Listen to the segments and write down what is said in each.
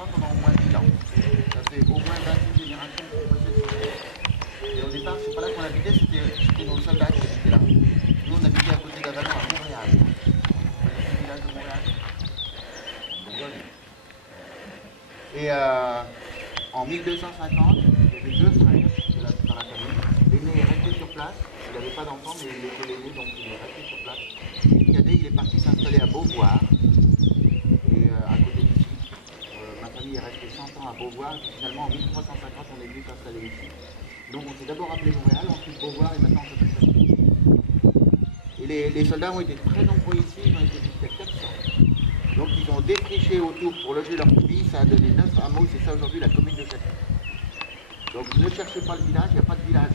fois pendant au moins 10 ans. Ça fait au moins 26 générations qu'on possède ce terre. Et au départ, c'est pas là qu'on habitait, c'était nos soldats qui habitaient là. Nous, on habitait à côté d'Avalon, à Montréal. Vous connaissez le village de Montréal? Bourgogne. Et en 1250, il y avait deux frères dans la famille. L'aîné est resté sur place. Il n'avait pas d'enfant, mais il était l'aîné, donc il est resté sur place. Le cadet, il est parti s'installer à Beauvoir, et à côté d'ici. Ma famille est restée 100 ans à Beauvoir, et puis finalement en 1350, on est venu s'installer ici. Donc on s'est d'abord appelé Montréal, ensuite Beauvoir, et maintenant on s'appelle Châteauguay. Et les soldats ont été très nombreux ici, ils ont été jusqu'à 400. Donc ils ont défriché autour pour loger leurs familles, ça a donné 9 hameaux, c'est ça aujourd'hui la commune de Châteauguay. Donc ne cherchez pas le village, il n'y a pas de village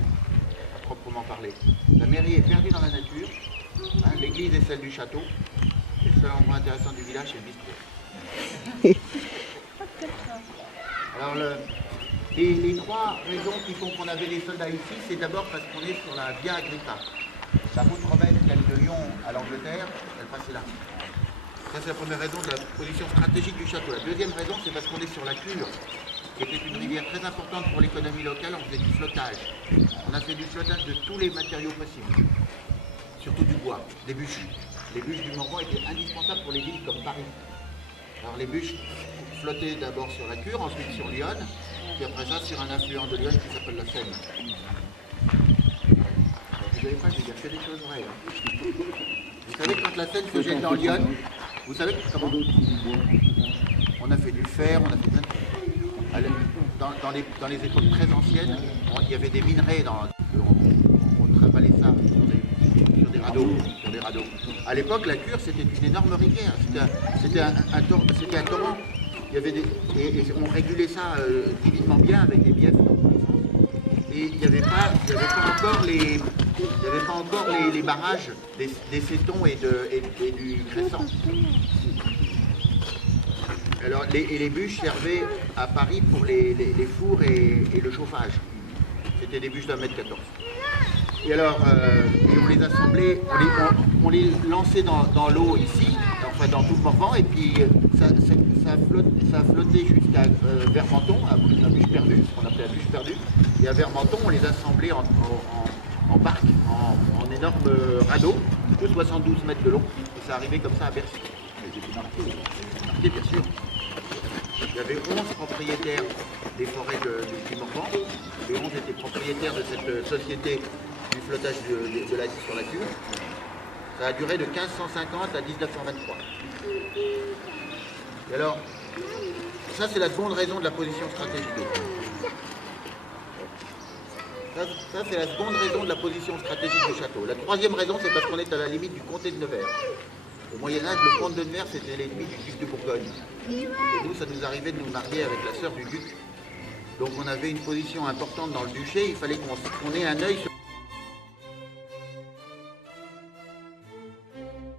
à proprement parler. La mairie est perdue dans la nature, hein, l'église est celle du château, et le seul endroit intéressant du village c'est le bistrot. Alors les trois raisons qui font qu'on avait les soldats ici, c'est d'abord parce qu'on est sur la Via Agrippa. La route romaine qui allait de Lyon à l'Angleterre, elle passait là. Ça c'est la première raison de la position stratégique du château. La deuxième raison, c'est parce qu'on est sur la Cure, qui était une rivière très importante pour l'économie locale. On faisait du flottage. On a fait du flottage de tous les matériaux possibles, surtout du bois, des bûches. Les bûches du Morvan étaient indispensables pour les villes comme Paris. Alors les bûches flottaient d'abord sur la Cure, ensuite sur Lyon, puis après ça sur un affluent de Lyon qui s'appelle la Seine. Alors, vous savez pas, je vais dire que des choses vraies. Hein. Vous savez, quand la Seine se jette dans Lyon, vous savez comment? On a fait du fer, on a fait plein de choses. Dans les époques très anciennes, il y avait des minerais, on trimballait ça sur des radeaux. À l'époque, la Cure, c'était une énorme rivière, c'était un torrent. Il y avait et on régulait ça divinement bien avec des biefs dans tous les sens. Et il n'y avait pas encore les barrages des Sétons et du Crescent. Alors, les bûches servaient à Paris pour les fours et le chauffage. C'était des bûches d'1,14 m. Et alors, on les assemblait, on les lançait dans l'eau ici, enfin dans tout le Morvan, et puis ça flottait jusqu'à Vermenton, à Bûche Perdue, ce qu'on appelait la Bûche Perdue. Et à Vermenton, on les assemblait en barque, en énormes radeaux de 72 mètres de long, et ça arrivait comme ça à Bercy. Marqué, bien sûr. Il y avait 11 propriétaires des forêts du Morvan. Les 11 étaient propriétaires de cette société du flottage sur la Cure. Ça a duré de 1550 à 1923. Et alors, ça c'est la seconde raison de la position stratégique. Ça c'est la seconde raison de la position stratégique du château. La troisième raison, c'est parce qu'on est à la limite du comté de Nevers. Au Moyen-Âge, le comte de Nevers, c'était l'ennemi du duc de Bourgogne. Et nous, ça nous arrivait de nous marier avec la sœur du duc. Donc on avait une position importante dans le duché, il fallait qu'on ait un œil sur